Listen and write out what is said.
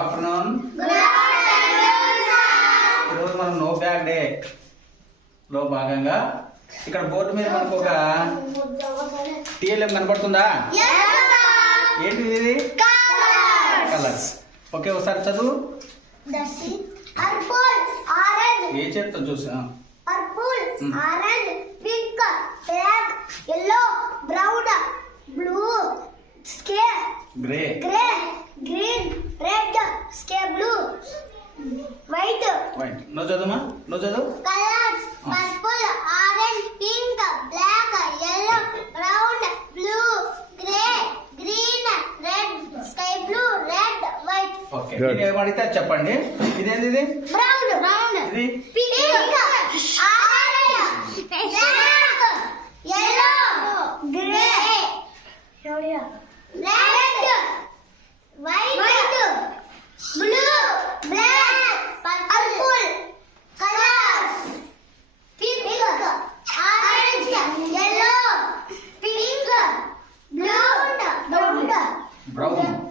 ఆఫ్టర్నూన్. ఈరోజు మనం no bag day లో భాగంగా ఇక్కడ బోర్డు మీద మనకు ఒక టీఎల్ఎం కనపడుతుందా? ఏంటి ఇది? కలర్స్. ఓకే, ఒకసారి చదువు. ఏ చేత్తో చూసా? Purple, orange, pink, black, yellow, brown, blue, sky grey, green, red, sky blue, white. నువ్వు చదువుమా, నువ్వు చదువు. Colors: purple, orange, pink, black, yellow, brown, blue, grey, green, red, sky blue, red, white. Okay, నేను ఏమడితే అది చెప్పండి. ఇదేంది? ఇది Brown, ఇది pink, orange, black, yellow, grey, red, white, blue, black, purple. Colors: pink, orange, yellow, pink, blue, brown. Brown.